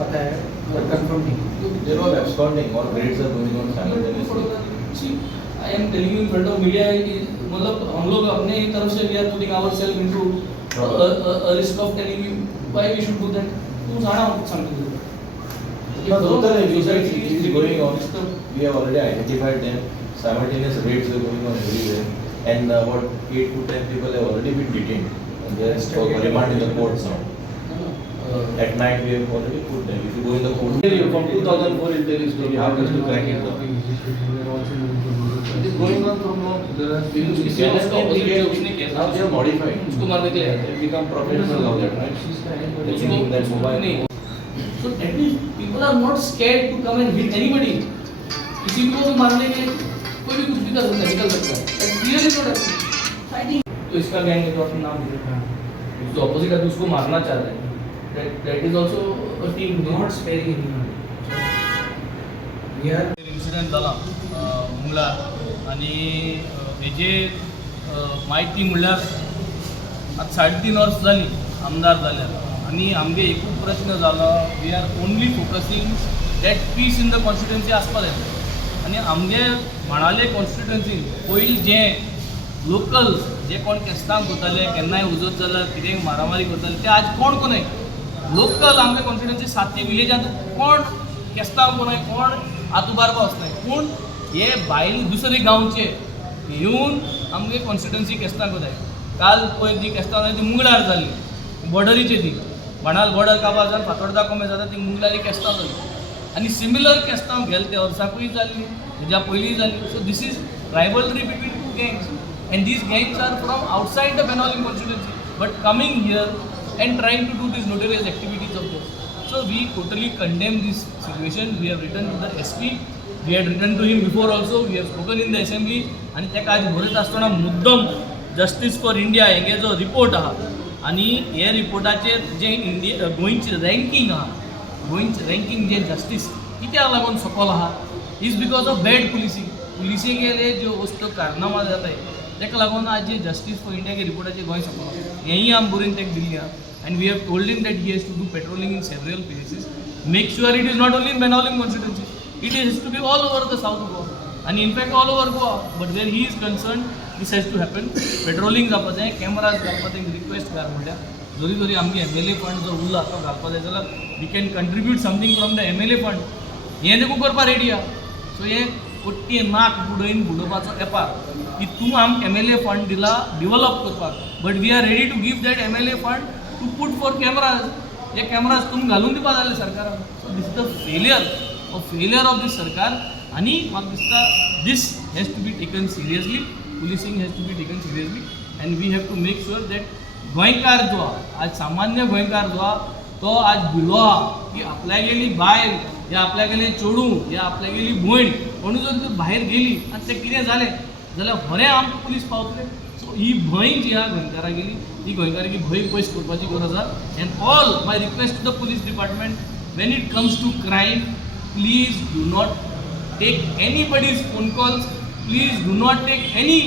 पता है पर कंफर्म नहीं। There was absconding or raids are going on simultaneously. See, I am telling you in front of media, मतलब हम लोग अपने तरफ से we are putting ourselves into a risk of telling you why we should do that. तू जाना सांगतो. No, total society is going on. We have already identified them. Simultaneous raids are going on everywhere. And about 8 to 10 people have already been detained. And they are for remand in the courts now. At night we have already put them. If you go in the court, from 2004 intel is going, how does to crack it down? It is going on from now. किसी और उसका opposite जो उसने KIA Now they are modified. उसको मारने के लिए They have become professional now that, right? They उसको think that mobile. नहीं. So that means people are not scared to come and hit anybody. किसी को भी मारने के कोई भी कुछ भी कर सकता है, निकल सकता है. That really not happening. Fighting. तो इसका गैंग है तो अपना नाम दिया. जो opposite है तो उसको मारना चाहता है. That is also a team. Not sparing anyone. We are incident झाला मुंगळार आणि हेजे माहिती म्हणल्यार आतां 3.5 वर्स जाली आमदार जाल्यार आनी आमगे एकूच प्रयत्न जालो we are only focusing that peace in the constituency आसपा जाय आनी आमगे माणाले कॉन्स्टिट्युएन्सीन पयलीं जे लोकल्स जे कोण केस्तांव करताले केन्नाय उजत जाल्यार कितेंय मारामारी करताले ते आज कोण कोणाय लोकल आमगे कॉन्स्टिट्युएन्सी 7 विलेजांत कोण केस्तांव कोणाय कोण आतुबारबा वचनाय पूण हे भायले दुसरे गांवचे येवन आमगे कॉन्स्टिट्युएन्सी केस्तांव कोताय काल पळय ती केस्तांव जाली ती मुंगळार जाली बॉर्डरीची ती बाणाल बॉर्डर काबार जावन फातोर्डा कोमे जाता ती मुंगळारी केस्तांव जाली आनी सिमिलर केस्तांव गेले त्या वर्साकूय जाल्ली तेज्या पयलीं जाल्ली so this is rivalry between two gangs and these gangs are from outside the Benaulim constituency but coming here and trying to do these notorious activities of this. So we totally condemn this situation. We have written to the SP. We had written to him before also. We have spoken in the assembly. आणि तेका आज बरयत आसतना मुद्दम justice for India हेगे जो report आहा आनी हे रिपोर्टाचेर जे इंडिया गोंयची रँकींग आहा गोंयची रँकींग जे जस्टीस कित्याक लागून सकयल आहा इज बिकॉज ऑफ बॅड पुलिसींग पुलिसे गेले ज्यो वस्तू कारनामा जाताय तेका लागून आज जे जस्टीस फॉर इंडिया रिपोर्टाचे गोंय सकयल हेंय आमी बरोवन तेका दिल्ली आहा. And we have told him that he has to do patrolling in several places. Make sure it is not only in Benawalim constituency. It has to be all over the south Goa. And in fact all over Goa. But where he is concerned, this has to happen. Patrolling जावपा जाय, cameras घालपा जाय, request कर म्हणल्या. जोरी जोरी आमगे MLA fund जो उरला तो घालपा जाय जाल्यार we can contribute something from the MLA fund. हें देखून करपा रेडी आहा. सो हे कोट्टी नाक बुडयन बुडोवपाचो एपार की तूं आमक MLA फंड दिला डेवलप करपाक. But we are ready to give that MLA fund to put for cameras. ये cameras तुम घालून दिवपा जाय सरकारान. So this is the failure of this सरकार आनी म्हाका दिसता this has to be taken seriously. Policing has to be taken seriously and we have to make sure that गोंयकार जो आज सामान्य गोंयकार जो तो आज भिलो आहा की आपल्यागेली बायल या आपल्यागेलें चेडूं या आपल्यागेली भयण कोण जर भायर गेली आनी तें कितें जालें जाल्यार खरें आमकां पुलीस पावतले. सो ही भंय जी आहा गोंयकारा गेली ही गोंयकाराची भंय पयस करपाची गरज आसा. And all my request to the police department when it comes to crime please do not take anybody's phone calls please do not take any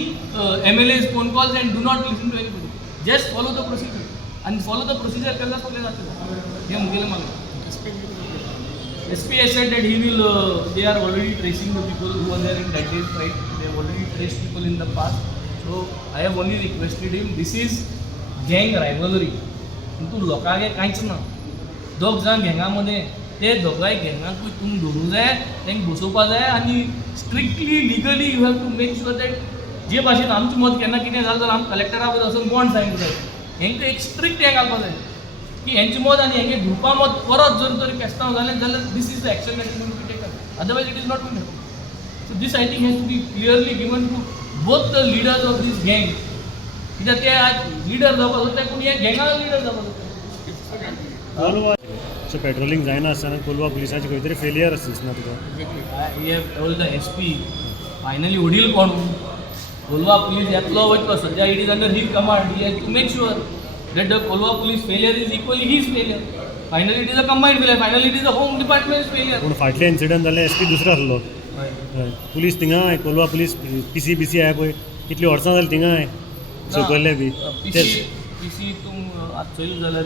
MLA's phone calls and do not listen to anybody. Just follow the procedure आणि follow the procedure केल्यार सगळें जातलें. हे मुगेलें मागीर SP has said that he will they are already tracing the people who were there in that day's fight. They have already traced people in the past. So I have only requested him. This is gang rivalry. किंतु लोकांगे कांयच ना. दोग जाण गँगामध्ये ते दोगांय गँगांकूय तुमी धरूं जाय तांकां बसोवपा जाय आनी strictly legally you have to make sure that जे भाशेन आमचें मत केन्ना कितें जालें जाल्यार आमी कलेक्टरा बरोबर वचून बॉन्ड सायन जाय. हेंकां एक स्ट्रिक्ट हें घालपा जाय की हेंचें मत आनी हेंगे ग्रुपा मत परत जर तरी केस्तांव जालें जाल्यार this is the action that is going to be taken otherwise it is not going to happen. So this I think has to be clearly given to both the leaders of this गँग कित्याक ते आज leader जावपाक सोदता पूण हे गँगाक leader जावपाक सोदता. सो पेट्रोलिंग जायना आसतना कोलवा पुलिसांची खंय तरी फेलियर दिसना तुका. We have told the SP finally उडील कोण कोलवा पुलीस येतलो वयतलो सद्या it is under his command. He has to make sure that the Kolwa police failure is equally his failure. Finally it is a combined failure. Finally it is the home department's failure. पूण फाटले incident जाले SP दुसरो आसलो. Police थिंगा Kolwa police PC आया पळय कितली वर्सां जाली थिंगा सकयल्ले बी SPC तुम आज चोयली जाल्यार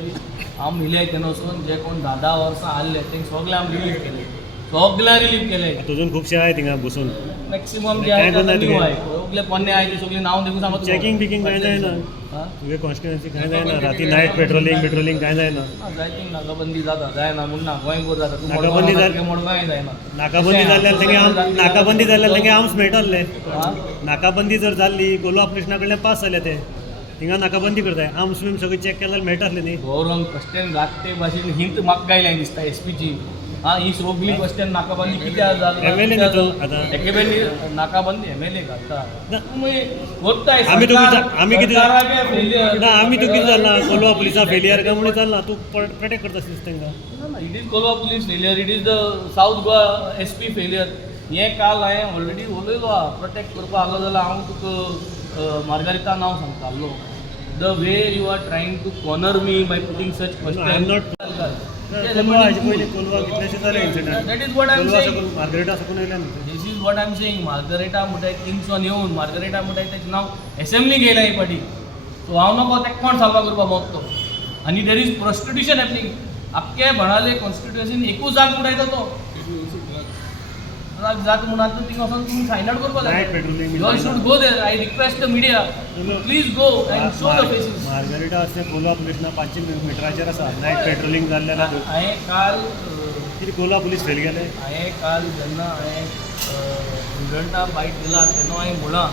हांव मिले तेन्ना वचून जे कोण 10 वर्सां आसले तेंक सगळे आम रिलीव केले, सगळ्या रिलीव केले. अजून खुबशे आहाय थिंगा बसून मॅक्सिमम जे काय आहे करणार न्यू तुगे? आहे, सगळे पोन्ने आहे ते सगळे नाव देखून सांगत चेकिंग बिकिंग काय जायना तुगे कॉन्स्टिट्युएन्सी काय जायना राती नायट पेट्रोलिंग काय जायना जायतींक नाकाबंदी जाता जायना म्हूण ना गोंयभर जाता तूं नाकाबंदी मोडगांव जायना. नाकाबंदी जाल्यार तेंगे आर्म्स मेळटले. हा? नाकाबंदी जर जाल्ली कोलवा पुलिशना कडल्यान पास जाले ते थिंगा नाकाबंदी करताय आर्म्स बीम सगळे चॅक केल्यार मेळटासले न्ही. गौरंग बसस्टँड लागते भाशेन हिंत म्हाका गायल्या दिसता एसपीची. ही सगळी बसस्टँड नाकाबंदी कित्याक MLA न्ही तो आतां. एकेबेली नाकाबंदी MLA घालता. ना. तुमी वखदाय आमी कितें सरकारागे failure. ना आमी तू कितें जाल्ला कोलवा पुलिसा फेलियर काय म्हणून जाल्ला तूं प्रोटेक्ट करता आसता तेंका. It is Kolwa police failure, it is the south Goa SP failure. हें काल हांवें ऑलरेडी उलयलो आहा. प्रोटेक्ट करपा आसलो जाल्यार हांव तुका मार्गारिता नांव सांगतालो. The way you are trying to corner me by putting such I am not Colva हाजे पयलीं कोलवा कितलेशे जाले incident. That is what I am Colva saying. सकून मार्गरेटा सकून येयल्या न्ही ते. This is what I am saying. Margarita म्हणटाय किंग्सॉन येवन मार्गरेटा म्हणटाय तेजें नांव एसेंब्ली गेल्या ही पाटी. सो हांव नको तेका कोण साल्वा करपा मोगतो. आनी देर इज प्रोस्टिट्युशन हॅपनिंग. आख्खे भणाले कॉन्स्टिट्युएन्सीन एकूच जाग उडयता तो. जात म्हणून आतां थिंगा वचून तुमी फायंड आउट करपा Night जाय. patrolling you all should go there. I request the media please go and show the faces. Margareta आसता कोलवा पुलिसना 500 मिटराचेर आसा नायट पेट्रोलिंग जाल्लें जाल्यार हांवें काल कितें कोलवा पुलीस फेल गेले. जेन्ना हांवें स्टुडंटा बायट दिला तेन्ना हांवें म्हणलां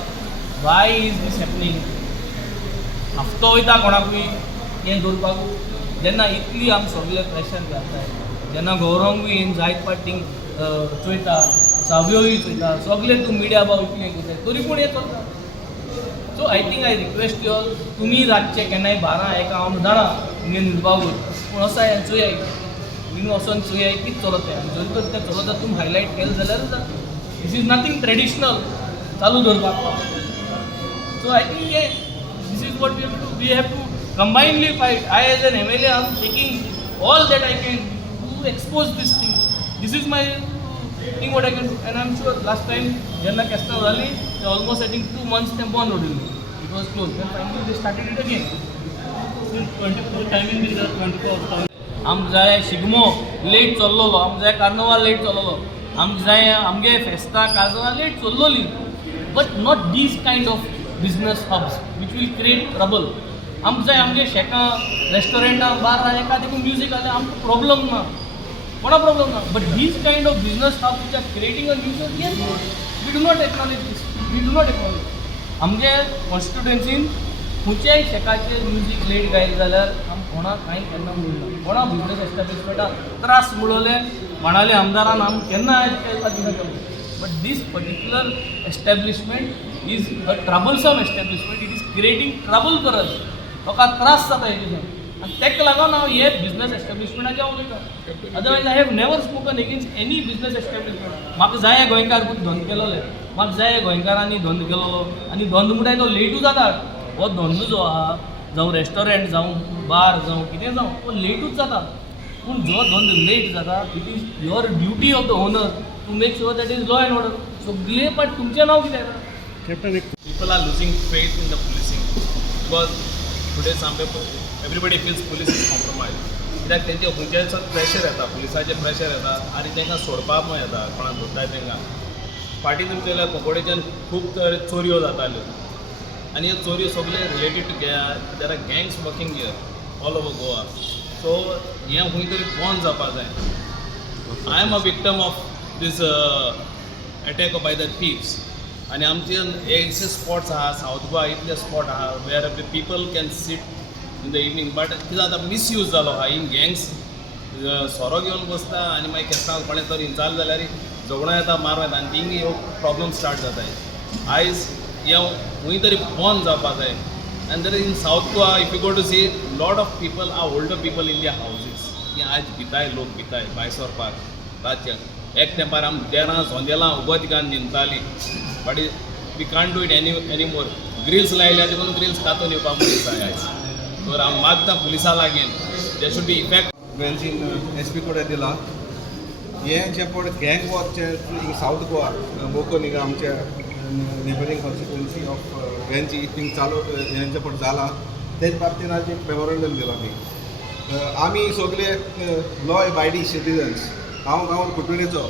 वाय इज दीस हॅपनिंग. हफ्तो वयता कोणाकूय हें दवरपाक. जेन्ना इतली आमी सगळे प्रेशर घालताय, जेन्ना गौरंगूय हें जायत पाटींग चोयता, साव्योय चोयता, सगळे तूं मिडिया बाबा इतलें करताय तरी पूण हें चलता. So I think I request you all तुमी रातचे केन्नाय 12-1 हांव जाणा तुमगे न्हिदपाकूय पूण असो हें चोयाय तुमी वचोन चोयाय कितें चलत तें. जरी तर तें चलता तुमी हायलायट केलें जाल्यार जाता. दीस इज नथींग ट्रेडिशनल चालू दवरपाक. सो आय थिंक हे this is what we have to combinedly fight. I as an MLA I am taking all that I can to expose this things. This is my thing what I can do. And I am sure last time जेन्ना castle जाली almost I think 2 months तें बंद उरलेली. It was close. Then finally they started it again. 24 timing दिता 24 आमकां जाय Shigmo late चल्लोलो, आमकां जाय कार्नवाल लेट चल्लोलो, आमकां जाय आमगे फेस्तां काजरां लेट चल्लोलीं. But not these kind of business hubs which will create trouble. आमकां जाय आमगे शेकां रेस्टॉरंटां बारां एका देखून म्युजीक आसलें आमकां प्रॉब्लम ना, कोणा प्रॉब्लम ना. But these kind of business hubs which are creating a nuisance, yes we do not acknowledge this. We do not acknowledge. आमगे कॉन्स्टिट्युएन्सीन खंयच्याय शेकाचेर म्युजीक लेट गायलें जाल्यार आमकां कोणाक कांय केन्ना म्हणना. कोणा बिजनस एस्टॅब्लिशमेंटाक त्रास मुळोले म्हणाले आमदारान आमकां केन्ना दिना. But this particular establishment is a troublesome establishment. It is creating trouble for us. लोकांक त्रास जाता हेजेच्यान आनी तेका लागून हांव हे बिजनस एस्टॅब्लिशमेंटाचें उलयतां. Otherwise I have never spoken against any business establishment. म्हाका जाय गोंयकार धंदो केलोले, म्हाका जाय गोंयकारांनी धंदो केलोलो आनी धंदो म्हणटाय तो लेटूच जाता. हो धंदो जो आहा जावं रेस्टॉरंट जावं बार जावं कितें जावं तो लेटूच जाता. पूण जो धंदो लेट जाता it is your duty of the owner to make sure that is law and order. सगळे पाट तुमचें नांव कितें येता. कॅप्टन एक People are losing faith in the policing because today everybody feels police is compromised. कित्याक तेंचे खंयच्याय प्रेशर येता, पुलिसाचें प्रेशर येता आनी तांकां सोडपाक येता कोणाक धरताय तांकां. फाटीं तुमी चोयल्यार कोंकणीच्यान खूब तर चोरयो जाताल्यो आनी ह्यो चोरयो सगळे related to there are gangs working here all over Goa. So हें खंय तरी बंद जावपाक जाय. I am a victim of this attack by the thieves. आनी आमचे एकशे स्पॉट्स आहा सावथ गोवा इतले स्पॉट आहा where people can sit in the evening. But कितें जाता मिसयूज जालो आहा. हीं गँग्स सोरो घेवन बसता आनी मागीर केन्ना कोणें तरी जालें जाल्यार झगडो येता मारो येता आनी थिंग ह्यो प्रॉब्लम स्टार्ट जाताय. आयज हें खंय तरी बंद जावपाक जाय. And there in south Goa if you go to see lot of people are older people in their houses. की आज भिताय लोक भिताय भायर सरपाक रातच्या. एक तेंपार आमी देरां सोंदेलां उगोतिकान निमतालीं. But we can't do it any more. Grills लायल्या देखून ग्रिल्स कातून येवपाक पुलीस जाय आयज. तर हांव मागता पुलिसा लागीं दे शूड बी इफेक्ट. बेंचीन SP कडेन दिला. हें जें पळय गँग वॉरचें सावथ गोवा बोकोन हिंगा आमच्या नेबरींग कॉन्स्टिट्युएन्सी ऑफ बेंची थिंग चालू हें जें पळय जालां तेच बाबतीन आज एक मेमोरंडम दिलो आमी सगळे लॉ अबायडिंग सिटीजन्स हांव गांवांत कुटुरेचो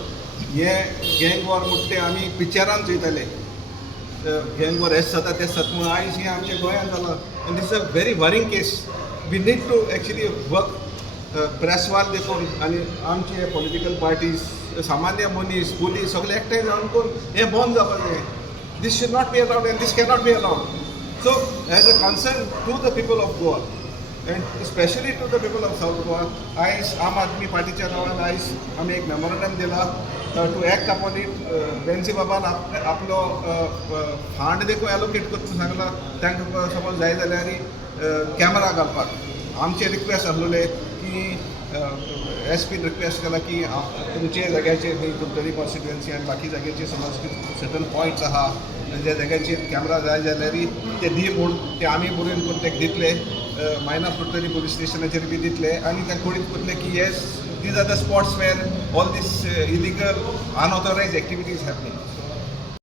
हे गँग वॉर म्हणटा ते आमी पिक्चरान चयताले गँग वॉर हेच जाता तेच जाता म्हणून आयज हें आमच्या गोंयांत जालां आनी this is a very worrying case we need to actually work प्रेसवाल देखून आनी आमचे पॉलिटिकल पार्टीज सामान्य मनीस पुलीस सगळे एकठांय जावन करून हें बंद जावपाक जाय this should not be allowed and this cannot be allowed so as a concern to the people of Goa and specially to the people of south Goa आयज आम आदमी पार्टीच्या नांवान आयज आमी एक मेमोरंडम दिला टू एक्ट अपॉन इट बेन्सी बाबान आपलो फांड देखून एलोकेट करचो सांगला तांकां समज जाय जाल्यार कॅमेरा घालपाक आमचे रिक्वेस्ट आसलेले की एसपीन रिक्वेस्ट केला की तुमचे जाग्याचेर खंय कुडतरी कॉन्स्टिट्युएन्सी आनी बाकी जाग्याचेर समज सर्टन पॉयंट्स आहा ज्या जाग्याचेर कॅमेरा जाय जाल्यार ते दी म्हूण ते आमी बरोवन करून ताका दितले मायना कुडतरी पुलीस स्टेशनाचेर बी दितले आनी ताका कळीत करतले की yes these are the spots where all this illegal unauthorised activities happening